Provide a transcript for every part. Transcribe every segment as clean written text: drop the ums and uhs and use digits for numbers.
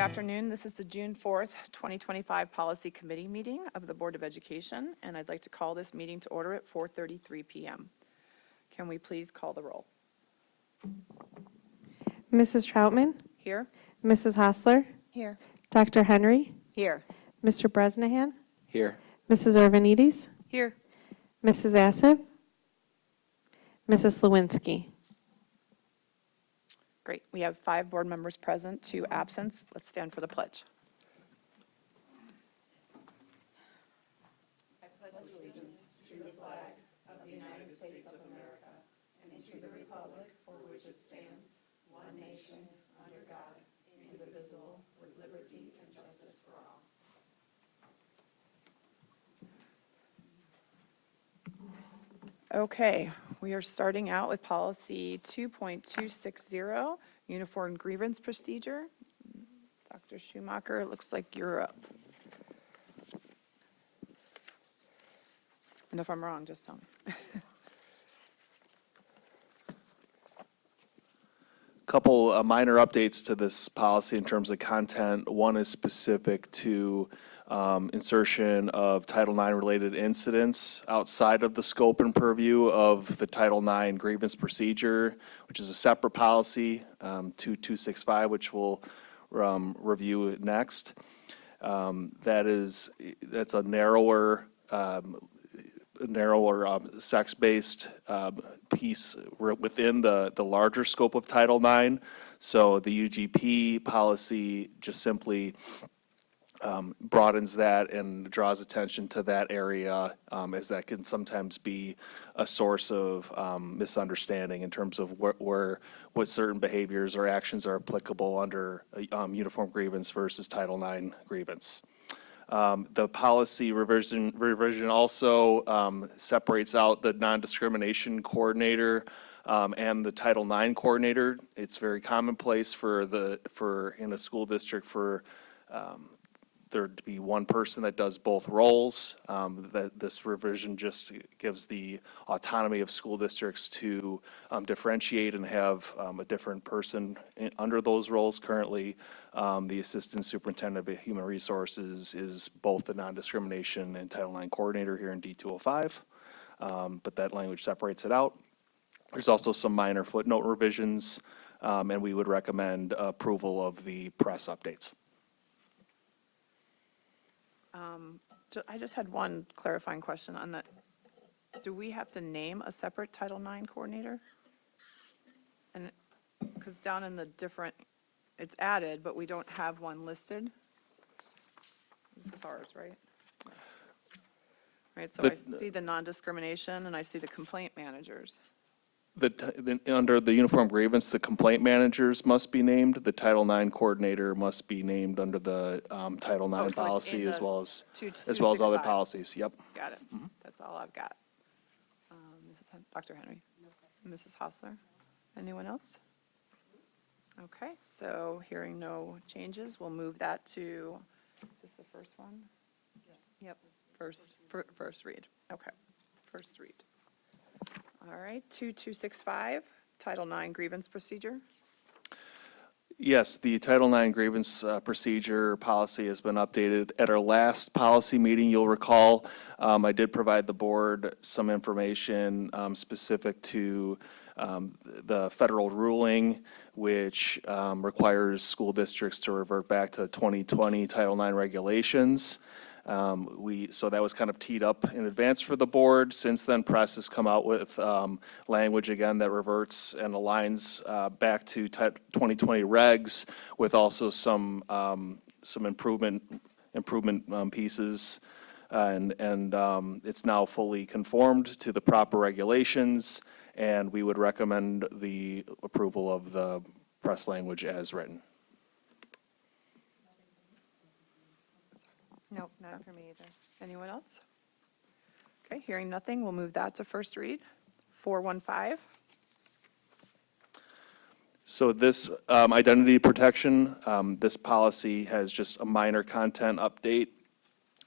afternoon. This is the June 4th, 2025 Policy Committee meeting of the Board of Education, and I'd like to call this meeting to order at 4:33 p.m. Can we please call the roll? Mrs. Troutman, Here? Mrs. Hostler, Here. Dr. Henry, Here. Mr. Bresnahan, Here. Mrs. Urvanides, Here. Mrs. Asif, Mrs. Lewinsky. Great. We have 5 board members present, 2 absent. Let's stand for the pledge. Okay, we are starting out with policy 2.260, uniform grievance procedure. Dr. Schumacher, it looks like you're up. And if I'm wrong, just tell me. Couple minor updates to this policy in terms of content. One is specific to insertion of Title IX related incidents outside of the scope and purview of the Title IX grievance procedure, which is a separate policy, 2265, which we'll review next. That's a narrower sex-based piece within the larger scope of Title IX. So the UGP policy just simply broadens that and draws attention to that area, as that can sometimes be a source of misunderstanding in terms of what certain behaviors or actions are applicable under uniform grievance versus Title IX grievance. The policy revision also separates out the non-discrimination coordinator and the Title IX coordinator. It's very commonplace in a school district for there to be one person that does both roles. This revision just gives the autonomy of school districts to differentiate and have a different person under those roles. Currently, the Assistant Superintendent of Human Resources is both the non-discrimination and Title IX coordinator here in D205, but that language separates it out. There's also some minor footnote revisions, and we would recommend approval of the press updates. I just had one clarifying question on that. Do we have to name a separate Title IX coordinator? And because down in the different, it's added, but we don't have one listed. This is ours, right? Right, so I see the non-discrimination and I see the complaint managers. Under the uniform grievance, the complaint managers must be named. The Title IX coordinator must be named under the Title IX so policy it's as well as 2265. other policies. Yep. Got it. That's all I've got. Dr. Henry? Mrs. Hostler? Anyone else? Okay, so hearing no changes, we'll move that to, is this the first one? Yep, first read. Okay, first read. All right, 2265, Title IX grievance procedure. Yes, the Title IX grievance procedure policy has been updated. At our last policy meeting, you'll recall, I did provide the board some information specific to the federal ruling, which requires school districts to revert back to 2020 Title IX regulations. So that was kind of teed up in advance for the board. Since then, press has come out with language again that reverts and aligns back to 2020 regs, with also some improvement pieces, and it's now fully conformed to the proper regulations, and we would recommend the approval of the press language as written. Nope, not for me either. Anyone else? Okay, hearing nothing, we'll move that to first read. 415. So this identity protection, this policy has just a minor content update.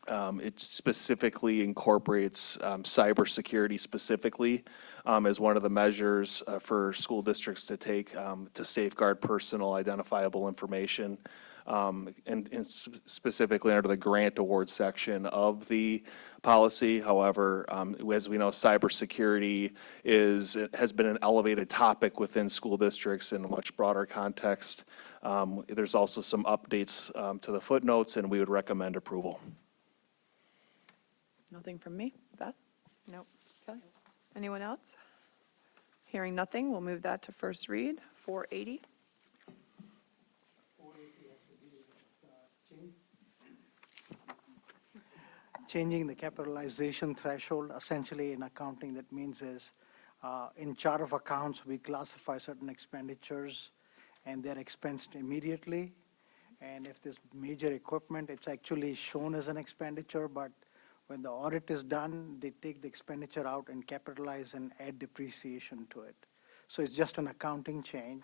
It specifically incorporates cybersecurity specifically as one of the measures for school districts to take to safeguard personal identifiable information. and specifically under the grant award section of the policy. However, as we know, cybersecurity has been an elevated topic within school districts in a much broader context. There's also some updates to the footnotes, and we would recommend approval. Nothing from me. Beth? Nope. Kelly? Anyone else? Hearing nothing, we'll move that to first read. 480. Changing the capitalization threshold, essentially in accounting, that means is, in chart of accounts, we classify certain expenditures and they're expensed immediately. And if there's major equipment, it's actually shown as an expenditure, but when the audit is done, they take the expenditure out and capitalize and add depreciation to it. So it's just an accounting change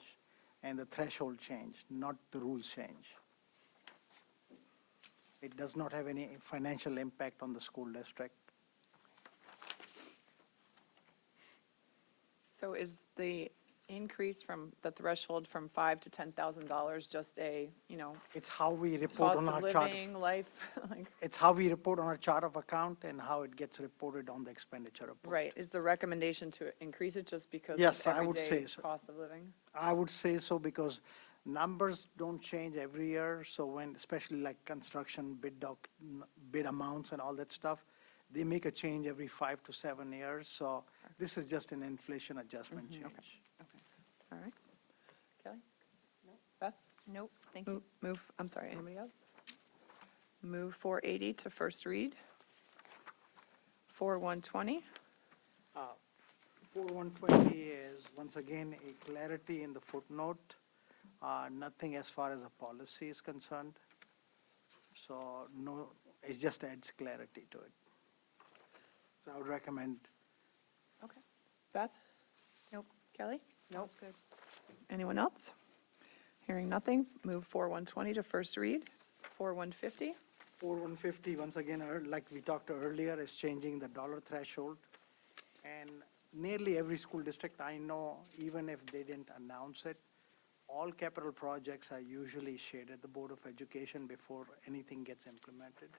and the threshold change, not the rules change. It does not have any financial impact on the school district. So is the increase from the threshold from $5,000 to $10,000 just a, It's how we report cost on of our chart. living, life? Like, It's how we report on our chart of account and how it gets reported on the expenditure report. right, is the recommendation to increase it just because of Yes, I would everyday say so. cost of living? I would say so because numbers don't change every year. So when, especially like construction bid amounts and all that stuff, they make a change every 5 to 7 years. So this is just an inflation adjustment change. All right. Kelly? Beth? Nope, thank you. I'm sorry, anybody else? Move 480 to first read. 4120. 4120 is, once again, a clarity in the footnote. Nothing as far as a policy is concerned. So no, it just adds clarity to it. So I would recommend. Okay. Beth? Nope. Kelly? Nope. Good. Anyone else? Hearing nothing, move 4120 to first read. 4150. 4150, once again, like we talked earlier, is changing the dollar threshold. And nearly every school district I know, even if they didn't announce it, all capital projects are usually shared at the Board of Education before anything gets implemented.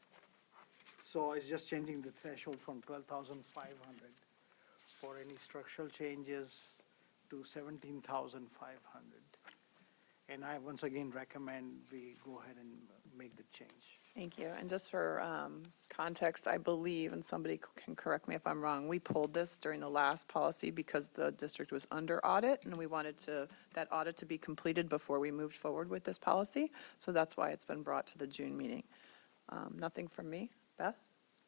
So it's just changing the threshold from 12,500 for any structural changes to 17,500. And I once again recommend we go ahead and make the change. Thank you. And just for context, I believe, and somebody can correct me if I'm wrong, we pulled this during the last policy because the district was under audit, and we wanted that audit to be completed before we moved forward with this policy. So that's why it's been brought to the June meeting. Nothing from me. Beth?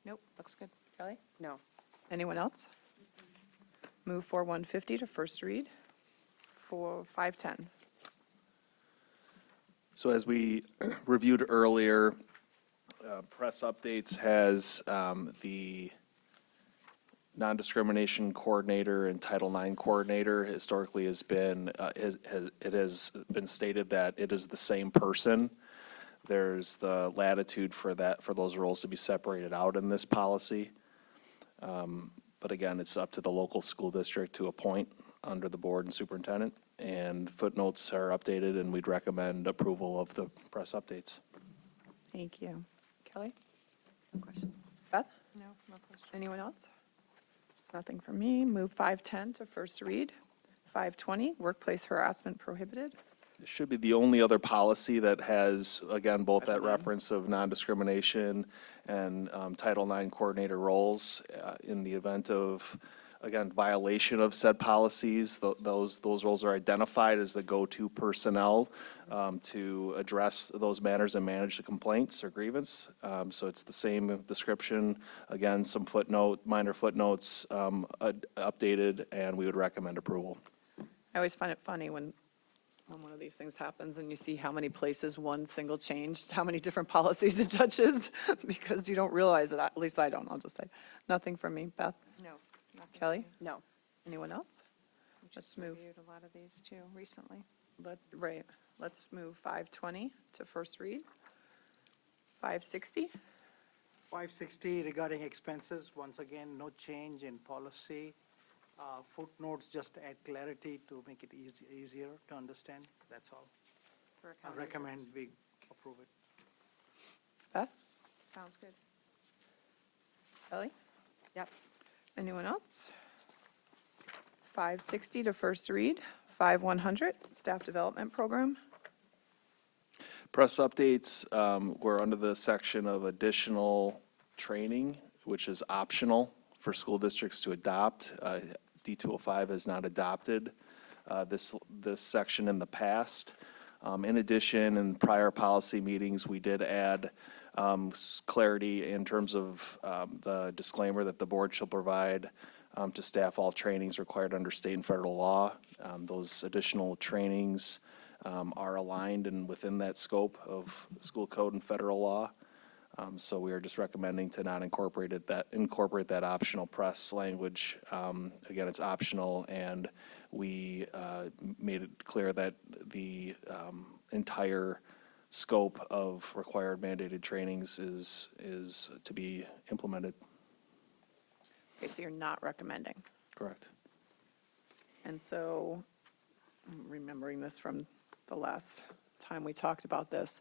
Nope, looks good. Kelly? No. Anyone else? Move 4150 to first read. 510. So as we reviewed earlier, Press Updates has the non-discrimination coordinator and Title IX coordinator. Historically has been, it has been stated that it is the same person. There's the latitude for those roles to be separated out in this policy. But again, it's up to the local school district to appoint under the board and superintendent. And footnotes are updated, and we'd recommend approval of the Press Updates. Thank you. Kelly? No questions. Beth? No, no questions. Anyone else? Nothing from me. Move 510 to first read. 520, workplace harassment prohibited. It should be the only other policy that has, again, both that reference of non-discrimination and Title IX coordinator roles. In the event of, again, violation of said policies, those roles are identified as the go-to personnel to address those matters and manage the complaints or grievance. So it's the same description. Again, some minor footnotes updated, and we would recommend approval. I always find it funny when one of these things happens and you see how many places one single change, how many different policies it touches, because you don't realize it. At least I don't, I'll just say. Nothing from me. Beth? No. Nothing. Kelly? No. Anyone else? We Let's just move. reviewed a lot of these too recently. Right, let's move 520 to first read. 560, 560 regarding expenses, once again, no change in policy. Footnotes just add clarity to make it easier to understand, that's all. I recommend we approve it. Beth? Sounds good. Kelly? Yep. Anyone else? 560 to first read, 5100, staff development program. Press updates, we're under the section of additional training, which is optional for school districts to adopt. D205 has not adopted this section in the past. In addition, in prior policy meetings, we did add clarity in terms of the disclaimer that the board shall provide to staff all trainings required under state and federal law. Those additional trainings are aligned and within that scope of school code and federal law. So we are just recommending to not incorporate that optional press language. Again, it's optional, and we made it clear that the entire scope of required mandated trainings is to be implemented. Okay, so you're not recommending. Correct. And so, I'm remembering this from the last time we talked about this,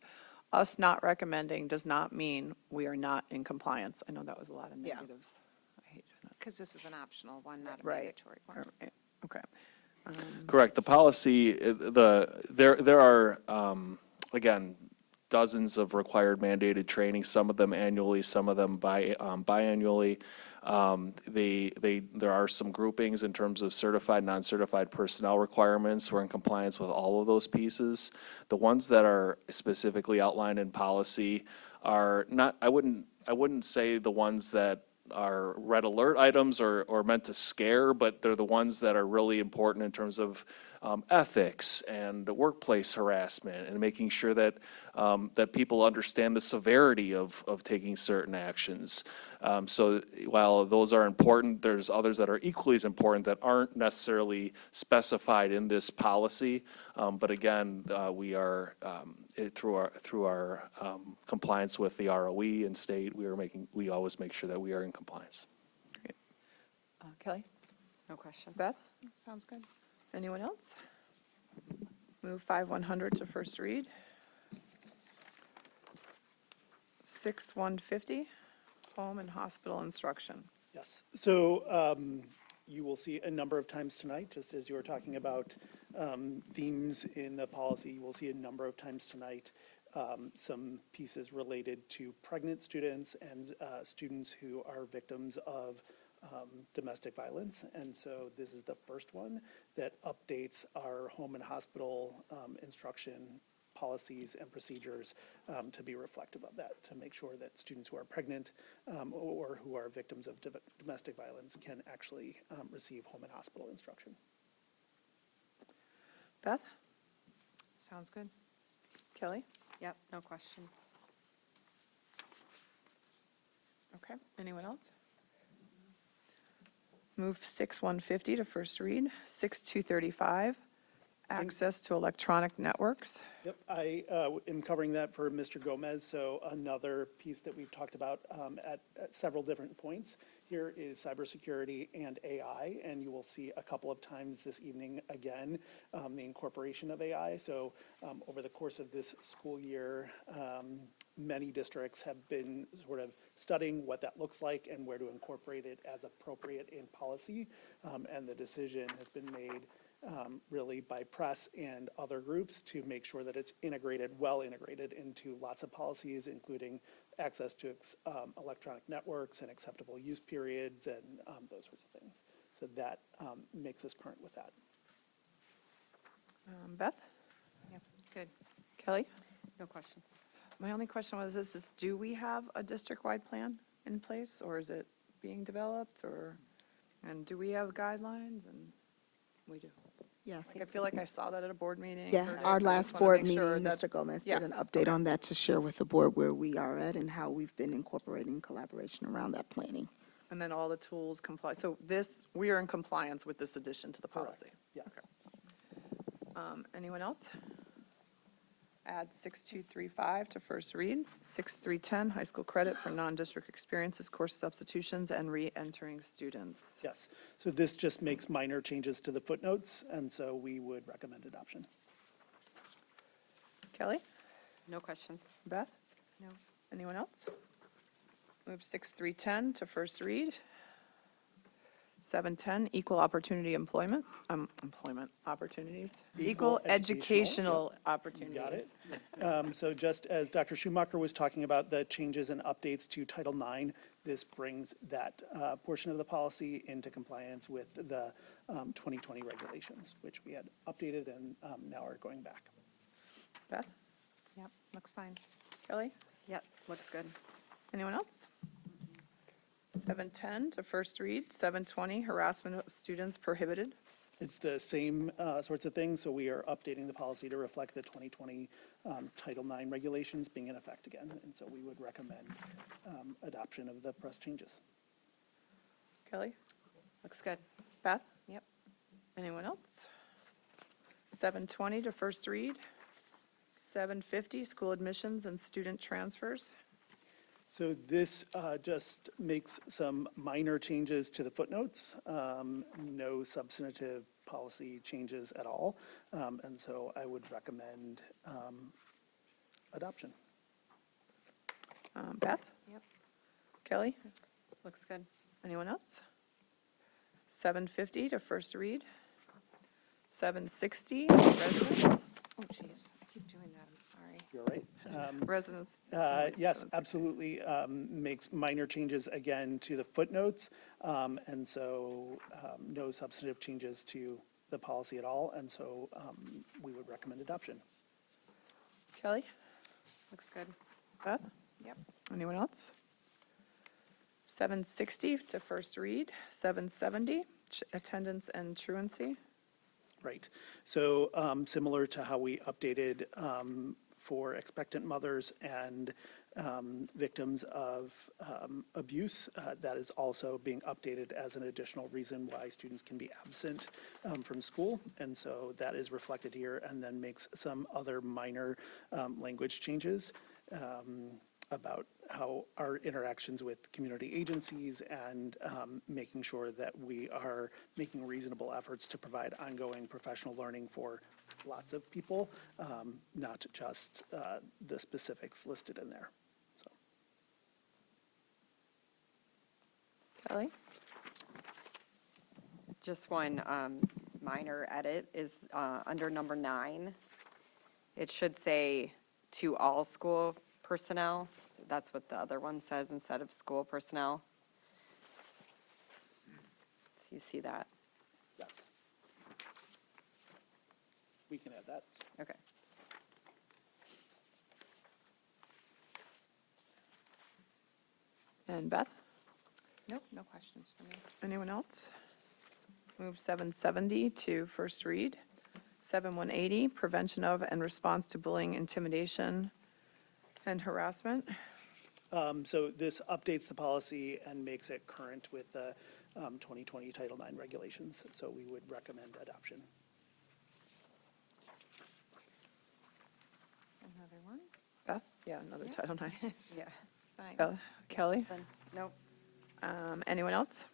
us not recommending does not mean we are not in compliance. I know that was a lot of Yeah. negatives. I hate doing Because this is an optional one, not a Right. mandatory one. that. Okay. Correct. The policy, there are, again, dozens of required mandated trainings, some of them annually, some of them biannually. There are some groupings in terms of certified, non-certified personnel requirements. We're in compliance with all of those pieces. The ones that are specifically outlined in policy are not, I wouldn't say the ones that are red alert items or meant to scare, but they're the ones that are really important in terms of ethics and workplace harassment and making sure that that people understand the severity of taking certain actions. So while those are important, there's others that are equally as important that aren't necessarily specified in this policy. But again, we are through our compliance with the ROE and state, we always make sure that we are in compliance. Kelly? No questions. Beth? Sounds good. Anyone else? Move 5100 to first read. 6150, home and hospital instruction. Yes, so you will see a number of times tonight, just as you were talking about themes in the policy, you will see a number of times tonight some pieces related to pregnant students and students who are victims of domestic violence. And so this is the first one that updates our home and hospital instruction policies and procedures to be reflective of that, to make sure that students who are pregnant or who are victims of domestic violence can actually receive home and hospital instruction. Beth? Sounds good. Kelly? Yep, no questions. Okay, anyone else? Move 6150 to first read. 6235, access to electronic networks. Yep, I am covering that for Mr. Gomez. So another piece that we've talked about at several different points here is cybersecurity and AI, and you will see a couple of times this evening again the incorporation of AI. So over the course of this school year, many districts have been sort of studying what that looks like and where to incorporate it as appropriate in policy, and the decision has been made really by press and other groups to make sure that it's integrated, well integrated into lots of policies, including access to electronic networks and acceptable use periods and those sorts of things. So that makes us current with that. Beth? Yep, good. Kelly? No questions. My only question was is do we have a district-wide plan in place, or is it being developed, and do we have guidelines? And we do. Yes. Like, I feel like I saw that at a board meeting. Yeah, or did, our but I just last wanna board make sure meeting, that- Mr. Gomez yeah, did an update on that to share with the board where we are at and how we've been incorporating collaboration around that planning. And then all the tools comply. So this, we are in compliance with this addition to the policy. Yes. Anyone else? Add 6235 to first read. 6310, high school credit for non-district experiences, course substitutions, and re-entering students. Yes, so this just makes minor changes to the footnotes, and so we would recommend adoption. Kelly? No questions. Beth? No. Anyone else? Move 6310 to first read. 710, equal opportunity employment opportunities. Equal Equal educational You opportunities. got it. So just as Dr. Schumacher was talking about the changes and updates to Title IX, this brings that portion of the policy into compliance with the 2020 regulations, which we had updated and now are going back. Beth? Yep, looks fine. Kelly? Yep, looks good. Anyone else? 710 to first read. 720, harassment of students prohibited. It's the same sorts of things, so we are updating the policy to reflect the 2020 Title IX regulations being in effect again, and so we would recommend adoption of the press changes. Kelly? Looks good. Beth? Yep. Anyone else? 720 to first read. 750, school admissions and student transfers. So this just makes some minor changes to the footnotes, no substantive policy changes at all, and so I would recommend adoption. Beth? Yep. Kelly? Looks good. Anyone else? 750 to first read. 760, residents. Oh, jeez, I keep doing that, I'm sorry. You're right. Residents. Yes, 760. absolutely. Makes minor changes again to the footnotes, and so no substantive changes to the policy at all, and so we would recommend adoption. Kelly? Looks good. Beth? Yep. Anyone else? 760 to first read. 770, attendance and truancy. Right. So similar to how we updated for expectant mothers and victims of abuse, that is also being updated as an additional reason why students can be absent from school. And so that is reflected here, and then makes some other minor language changes about how our interactions with community agencies and making sure that we are making reasonable efforts to provide ongoing professional learning for lots of people, not just the specifics listed in there. So. Kelly? Just one minor edit is under number 9. It should say to all school personnel. That's what the other one says instead of school personnel. You see that? Yes. We can add that. Okay. And Beth? Nope, no questions for me. Anyone else? Move 770 to first read. 7180, prevention of and response to bullying, intimidation, and harassment. So this updates the policy and makes it current with the 2020 Title IX regulations. So we would recommend adoption. Another one? Beth? Yeah, another Title IX. Yeah, it's fine. Kelly? Nope. Anyone else?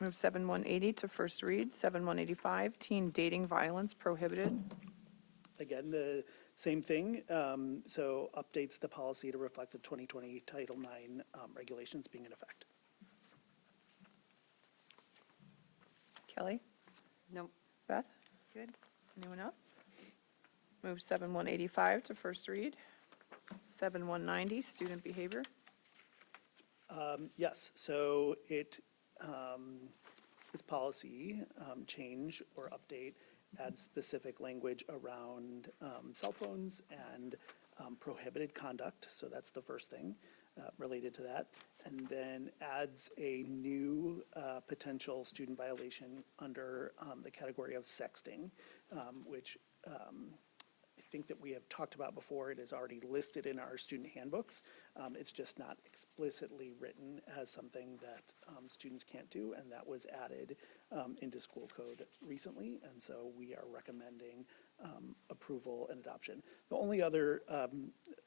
Move 7180 to first read. 7185, teen dating violence prohibited. Again, the same thing. So updates the policy to reflect the 2020 Title IX regulations being in effect. Kelly? Nope. Beth? Good. Anyone else? Move 7185 to first read. 7190, student behavior. Yes, so this policy change or update adds specific language around cell phones and prohibited conduct. So that's the first thing related to that. And then adds a new potential student violation under the category of sexting, which I think that we have talked about before. It is already listed in our student handbooks. It's just not explicitly written as something that students can't do, and that was added into school code recently, and so we are recommending approval and adoption. The only other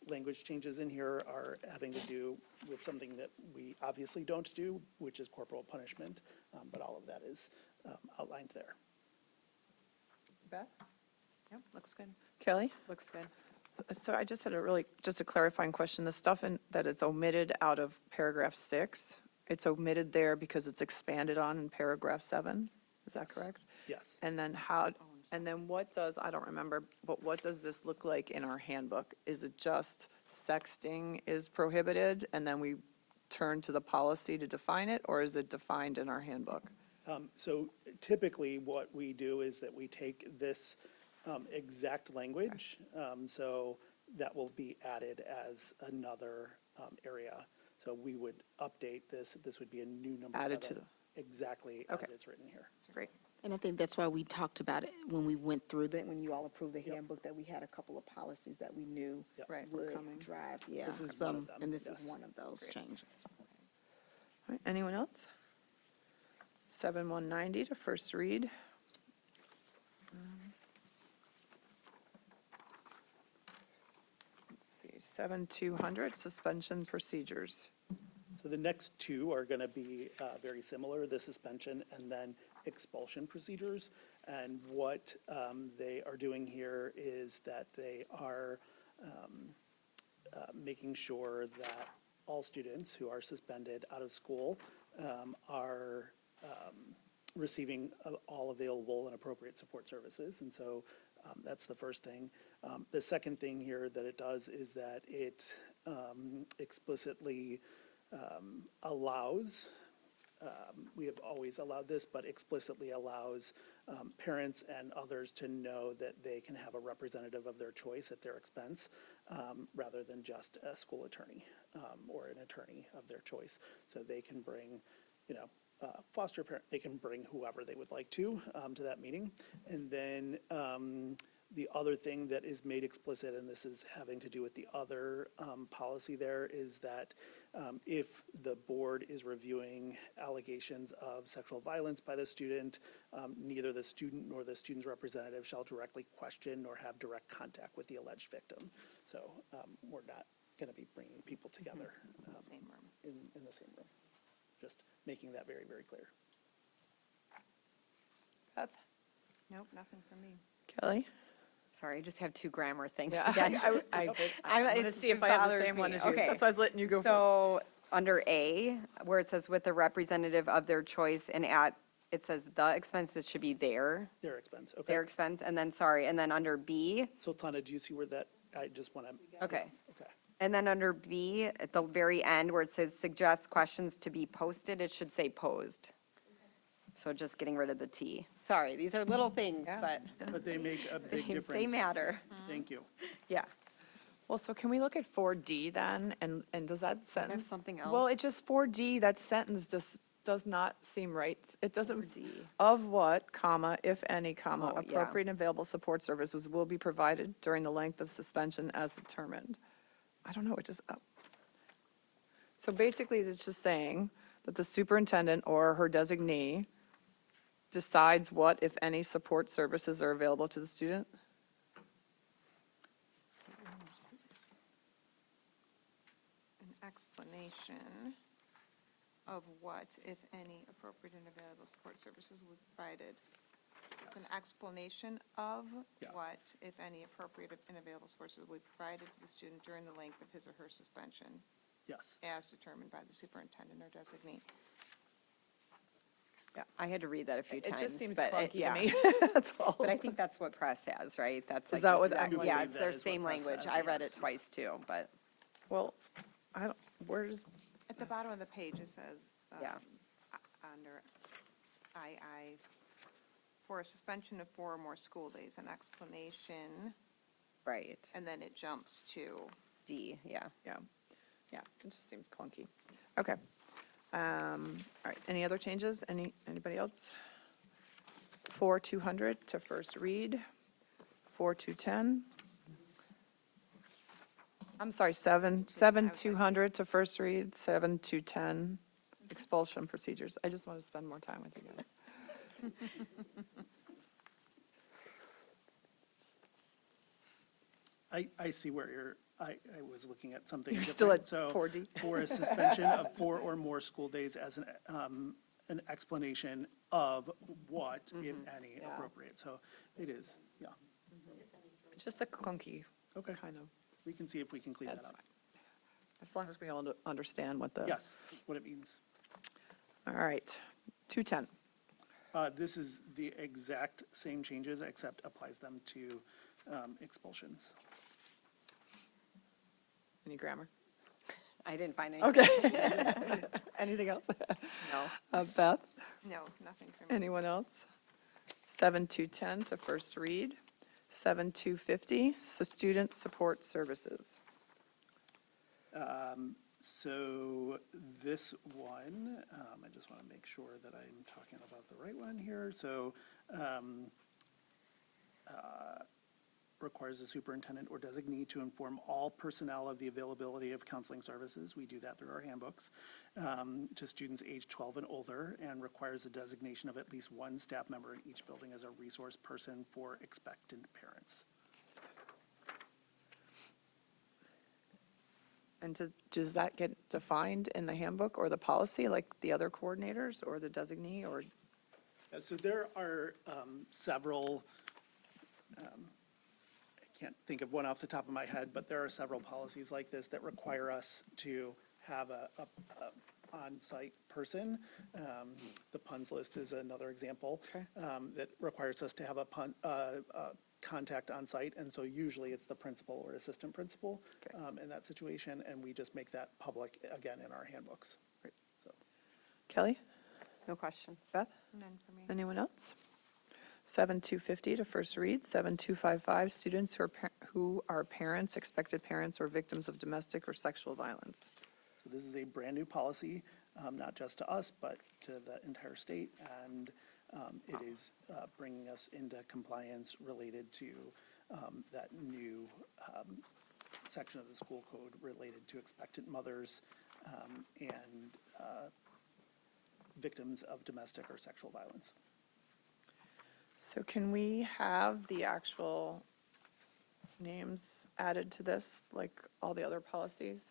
language changes in here are having to do with something that we obviously don't do, which is corporal punishment, but all of that is outlined there. Beth? Yep, looks good. Kelly? Looks good. So I just had just a clarifying question. The stuff that is omitted out of paragraph 6, it's omitted there because it's expanded on in paragraph 7? Is that correct? Yes. And then what does, I don't remember, but what does this look like in our handbook? Is it just sexting is prohibited and then we turn to the policy to define it, or is it defined in our handbook? So typically, what we do is that we take this exact language, so that will be added as another area. So we would update this, this would be a new number 7. Added to Exactly as Okay. it's written here. Great. And I think that's why we talked about it when we went through that, when you all approved the handbook, that we had a couple of policies that we knew Yep. Right, we're would coming. drive, yeah, This is one of some, them, and this yes. is one of those changes. All right, anyone else? 7190 to first read. Let's see, 7200, suspension procedures. So the next two are going to be very similar, the suspension and then expulsion procedures. And what they are doing here is that they are making sure that all students who are suspended out of school are receiving all available and appropriate support services. And so that's the first thing. The second thing here that it does is that it explicitly allows, we have always allowed this, but explicitly allows parents and others to know that they can have a representative of their choice at their expense, rather than just a school attorney or an attorney of their choice. So they can bring, foster parent, they can bring whoever they would like to that meeting. And then the other thing that is made explicit, and this is having to do with the other policy there, is that if the board is reviewing allegations of sexual violence by the student, neither the student nor the student's representative shall directly question or have direct contact with the alleged victim. So we're not going to be bringing people together Same room. in the same room. Just making that very, very clear. Beth? Nope, nothing for me. Kelly? Sorry, I just have two grammar things Yeah, again. I'm going to It see if I have the bothers same one me. as you. Okay. That's why I was letting you go first. So, under A, where it says with the representative of their choice, and it says the expenses should be their Their expense, okay. expense, and then, sorry, and then under B, So Tana, do you see where that, I just want to. okay. Okay. And then under B, at the very end, where it says suggest questions to be posted, it should say posed. So just getting rid of the T. Sorry, these are little things, Yeah. but But they make a big difference. they matter. Thank you. Yeah. Well, so can we look at 4D then? And does that I have sentence? something else. Well, it just 4D, that sentence just does not seem right. It doesn't, 4D. of what, comma, if any, comma, Oh, yeah. appropriate and available support services will be provided during the length of suspension as determined. I don't know, it just, so basically, it's just saying that the superintendent or her designee decides what, if any, support services are available to the student? An explanation of what, if any, appropriate and available support services will be provided. It's an explanation of Yeah. what, if any, appropriate and available support services will be provided to the student during the length of his or her suspension, Yes. as determined by the superintendent or designee. I had to read that a few It times. just seems but clunky to yeah. me, that's all. But I think that's what press has, right? That's like. that this what exact- I'm- Yeah, believe it's that their is what same press language. has, I read yes. it twice too, but Well, I don't, where's, At the bottom of the page, it says, Yeah. Under II, for a suspension of 4 or more school days, an explanation, right. and then it jumps to, D, yeah. yeah, it just seems clunky. Okay. All right, any other changes? Anybody else? 4-200 to first read, 4-210. I'm sorry, 7-200 to first read, 7-210 expulsion procedures. I just want to spend more time with you guys. I see where I was looking at something You're different. still at So 4D? for a suspension of 4 or more school days as an explanation of what, if any, Yeah. appropriate. So it is, yeah. Just a clunky Okay. kind of, We can see if we can clean that that's up. fine. As long as we all understand what the. Yes, what it means. All right, 210. This is the exact same changes, except applies them to expulsions. Any grammar? I didn't find any. Okay. Anything else? No. Beth, No, nothing for me. anyone else? 7210 to first read. 7250, so student support services. So this one, I just want to make sure that I'm talking about the right one here. So requires the superintendent or designee to inform all personnel of the availability of counseling services. We do that through our handbooks to students age 12 and older, and requires the designation of at least one staff member in each building as a resource person for expectant parents. And does that get defined in the handbook or the policy, like the other coordinators or the designee, or? So there are several, I can't think of one off the top of my head, but there are several policies like this that require us to have a on-site person. The PUNS list is another example that requires us to have a contact on site, and so usually it's the principal or assistant principal in that situation, and we just make that public again in our handbooks. So, Kelly? No questions. Beth? None for me. Anyone else? 7250 to first read. 7255, students who are parents, expected parents, or victims of domestic or sexual violence. so this is a brand-new policy, not just to us, but to the entire state, and it is bringing us into compliance related to that new section of the school code related to expectant mothers and victims of domestic or sexual violence. So can we have the actual names added to this, like all the other policies,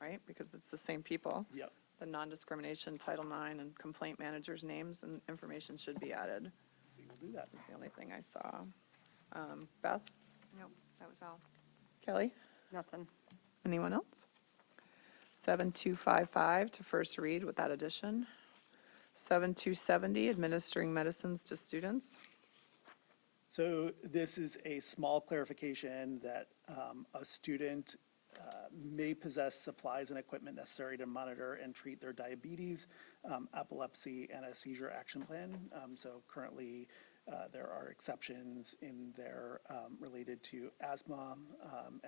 right? Because it's the same people. Yep. The non-discrimination, Title IX, and complaint managers' names and information should be added. We will do that. That's the only thing I saw. Beth? Nope, that was all. Kelly? Nothing. Anyone else? 7255 to first read with that addition. 7270, administering medicines to students. So this is a small clarification that a student may possess supplies and equipment necessary to monitor and treat their diabetes, epilepsy, and a seizure action plan. So currently, there are exceptions in there related to asthma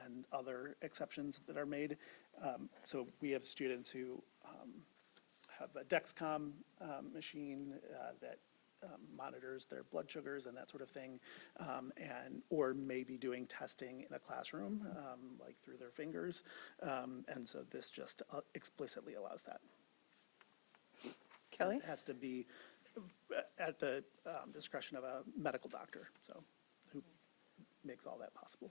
and other exceptions that are made. So we have students who have a Dexcom machine that monitors their blood sugars and that sort of thing, or maybe doing testing in a classroom, like through their fingers. And so this just explicitly allows that. Kelly? It has to be at the discretion of a medical doctor, so who makes all that possible.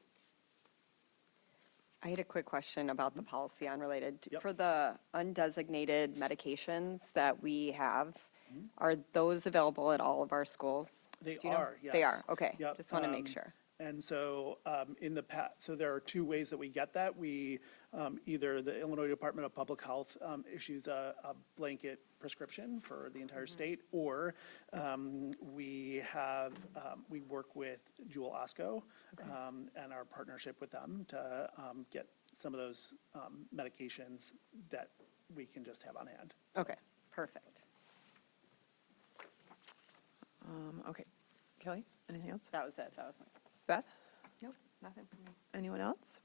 I had a quick question about the policy unrelated. Yep. For the undesignated medications that we have, are those available at all of our schools? They Do you know? are, They yes. are, okay. Yep, Just want to make sure. And so in the past, so there are two ways that we get that. We, either the Illinois Department of Public Health issues a blanket prescription for the entire state, or we work with Jewel Osco and our partnership with them to get some of those medications that we can just have on hand. Okay, perfect. Okay. Kelly, anything else? That was it. That was my. Beth? Nope, nothing for me. Anyone else?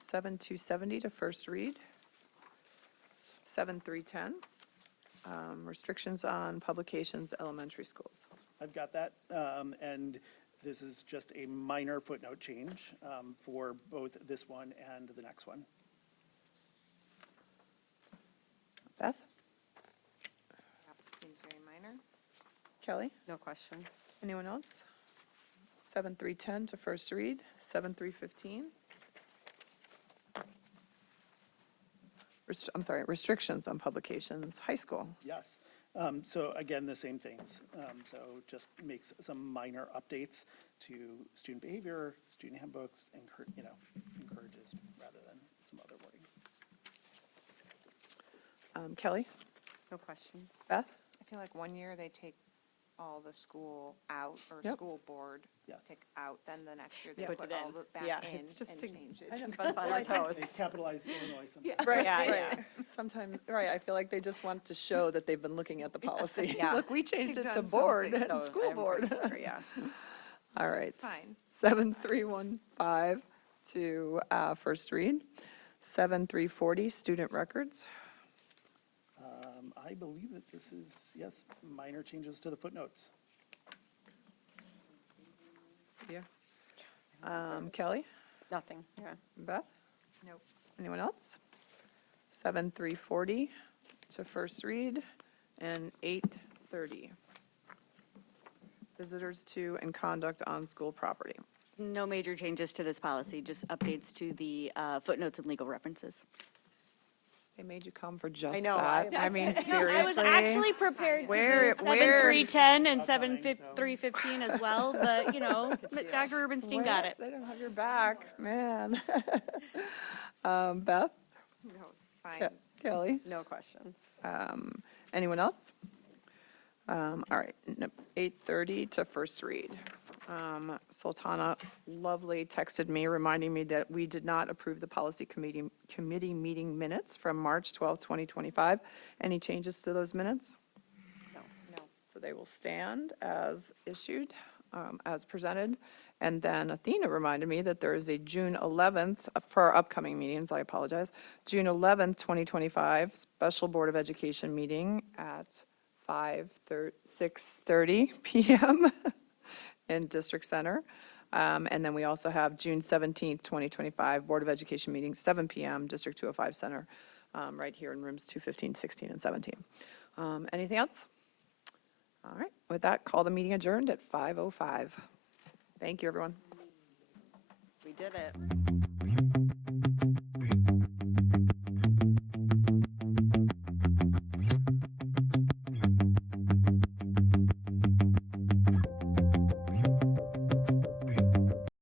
7270 to first read. 7310, restrictions on publications, elementary schools. I've got that, and this is just a minor footnote change for both this one and the next one. Beth? Seems very minor. Kelly? No questions. Anyone else? 7310 to first read. 7315. I'm sorry, restrictions on publications, high school. Yes. So again, the same things. So just makes some minor updates to student behavior, student handbooks, encourages rather than some other wording. Kelly, No questions. Beth? I feel like one year they take all the school out, or Yep. school board Yes. take out, then the next year they Put put it all in. the back Yeah, in it's just and to change it. kind of buzz on our toes. They capitalize Illinois sometimes. Right, Yeah, right. yeah. Sometimes, right, I feel like they just want to show that they've been looking at the policy. Yeah. Look, we changed They've it to done board something. and So school I'm board. pretty sure, yeah. All right. fine. 7315 to first read. 7340, student records. I believe that this is, yes, minor changes to the footnotes. Yeah. Kelly, Nothing, yeah. Beth? Nope. Anyone else? 7340 to first read and 830. Visitors to and conduct on school property. No major changes to this policy, just updates to the footnotes and legal references. They made you come for just know, that. I mean, seriously. I was actually prepared to Where- do where- 7310 and Upcoming, so- 7315 as well, but, you know, Dr. Rubenstein got Where- it. They don't have your back, man. Beth? No, fine. Ke- Kelly? No questions. Anyone else? All right, 8:30 to first read. Sultana Lovely texted me, reminding me that we did not approve the policy committee meeting minutes from March 12, 2025. Any changes to those minutes? No. So they will stand as issued, as presented. And then Athena reminded me that there is a June 11th, for our upcoming meetings, I apologize, June 11th, 2025, special Board of Education meeting at 6:30 PM in District Center. And then we also have June 17th, 2025, Board of Education meeting, 7 PM, District 205 Center, right here in rooms 215, 16, and 17. Anything else? All right, with that, call the meeting adjourned at 5:05. Thank you, everyone. We did it.